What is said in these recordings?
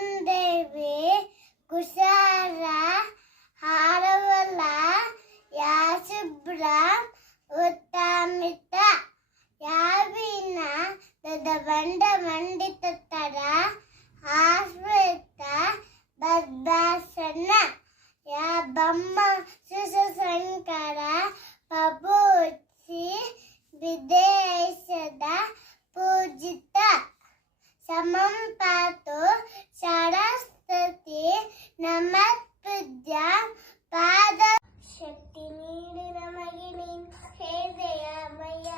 ಕುಂದೇವಿ ಕುಶಾರ ಹಾರವಲ್ಲ ಯಾಶುಭ್ರ ಉತ್ತಮಿತ ಯಾವಿನ ಬಂಡ ಮಂಡಿತ ತರ ಆಶ್ರಿತ ಬದ್ಧಾಸನ ಯಾ ಬಮ್ಮ ಶಿಶುಶಂಕರ ಪಪೂಚಿ ವಿದೇಶದ ಪೂಜಿತ ಸಮಂ ಪಾತು ಸರಸ್ವತಿ ನಮಃಪೂಜ್ಯ ಪಾದ ಶಕ್ತಿ ನೀಡು ನಮಗೆ ನೀನು ಹೇ ದಯಾಮಯ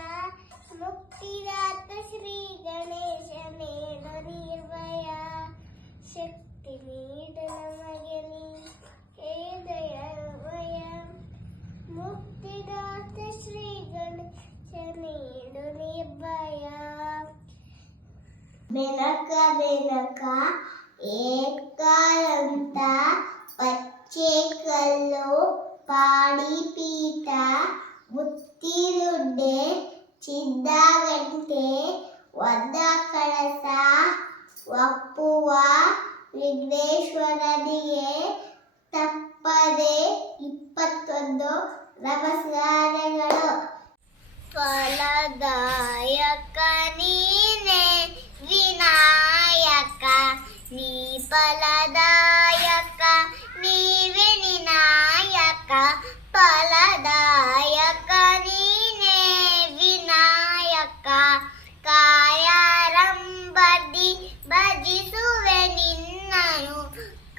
ಮುಕ್ತಿದಾತ ಶ್ರೀ ಗಣೇಶ ನೀಡು ನಿರ್ಭಯ ಶಕ್ತಿ ನೀಡು ನಮಗೆ ನೀನು ಹೇ ದಯಾಮಯ ಮುಕ್ತಿದಾತ ಶ್ರೀ ಗಣೇಶ ನೀಡು ನಿರ್ಭಯ ಬೆನಕ ಬೆನಕ ಏಕಾಂತ ಪಚ್ಚೆ ಕಲ್ಲು ಪಾಡಿ ಪೀಠ ಬುತ್ತಿರುಡ್ಡೆ ಚಿದ್ದಾಗಂಟೆ ಒದ್ದ ಕಳಸ ಒಪ್ಪುವ ವಿಘ್ನೇಶ್ವರನಿಗೆ ತಪ್ಪದೆ 21 ನಮಸ್ಕಾರಗಳು. ಫಲದಾಯಕ ನೀನೆ ವಿನಾಯಕ ನೀ ಫಲದಾಯಕ ನೀವೇ ವಿನಾಯಕ ಫಲದಾಯಕ ನೀನೆ ವಿನಾಯಕ ಕಾಯಾರಂಭದಿ ಭಜಿಸುವೆ ನಿನ್ನನು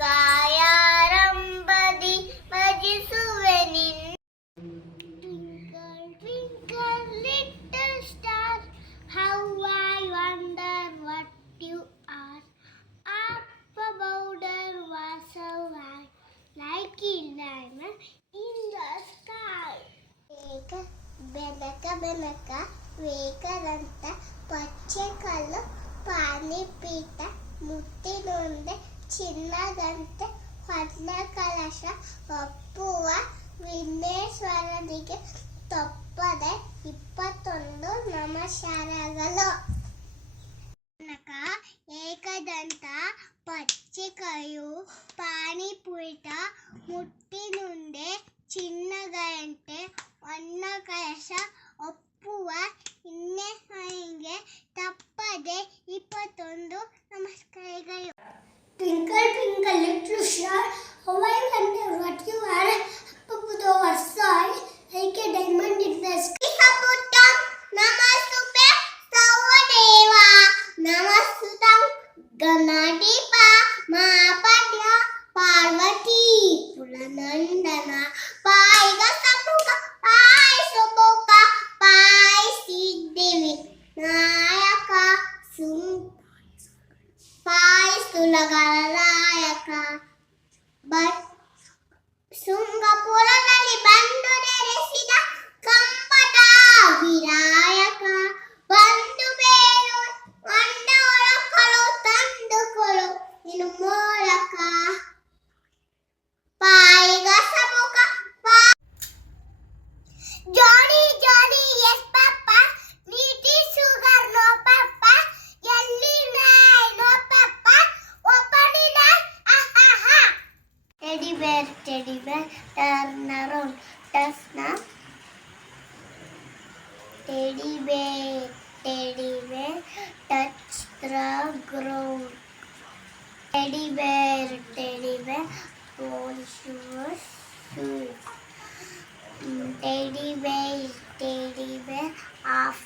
ಕಾಯಾರಂಭದಿ ಭಜಿಸುವೆ ನಿನ್ನ. Twinkle little star, how I wonder what you are. Up above there was a white, like a diamond in the sky. Benaka Benaka ವೇಗದಂತ ಪಚ್ಚೆ ಕಲ್ಲು ಪಾಣಿಪೀಠ ಮುತ್ತಿನೊಂದೆ ಚಿನ್ನದಂತೆ ಹೊನ್ನ ಕಲಶ ಒಪ್ಪುವ ವಿಘ್ನೇಶ್ವರನಿಗೆ ತಪ್ಪದೆ 21 ನಮಸ್ಕಾರಗಳು. ಏಕದಂತ ಪಚ್ಚಿಕೆಯು ಪಾಣಿಪೀಠ ಮುಟ್ಟಿನುಂಡೆ ಚಿನ್ನಗಂಟೆ ಹೊನ್ನ ಕಲಶ ಒಪ್ಪುವ ವಿಘ್ನೇಶ್ವರನಿಗೆ ತಪ್ಪದೆ 21 ನಮಸ್ಕಾರಗಳು. Twinkle, twinkle, little star, how I wonder what you are. Up above the sky, like a diamond in the sky. Sabutam, Namastute, Savodeva, Namastutam, Ganadipa, Mahapadya, Parvati, Puranandana, Paiga Samuka, Pai Suboka, Pai Siddhivi, Nayaka, Pai Sulagalayaka. But ಶೃಂಗಪುರದಲ್ಲಿ ಬಂದು ನೆಲೆಸಿದ ಕಂಪಟ ವಿನಾಯಕ ಬಂದು ಬೇರು ಅಂಡ ಒಳಕಳು ತಂದುಕೊಳು ನಿನ್ನ ಮೂಲಕ ಪಾಯಿಗ ಸಮುಖ ಜಾನಿ ಜಾನಿ S ಪಾಪ ನೀಟಿ sugar no ಪಾಪ ಎಲ್ಲಿ ನೈ no ಪಾಪ ಓಪನ್ ಇಟ್ ಆಹಾ. Teddy bear, turn around. Does now. Teddy bear, touch the ground. Teddy bear, polish your shoes. Teddy bear, off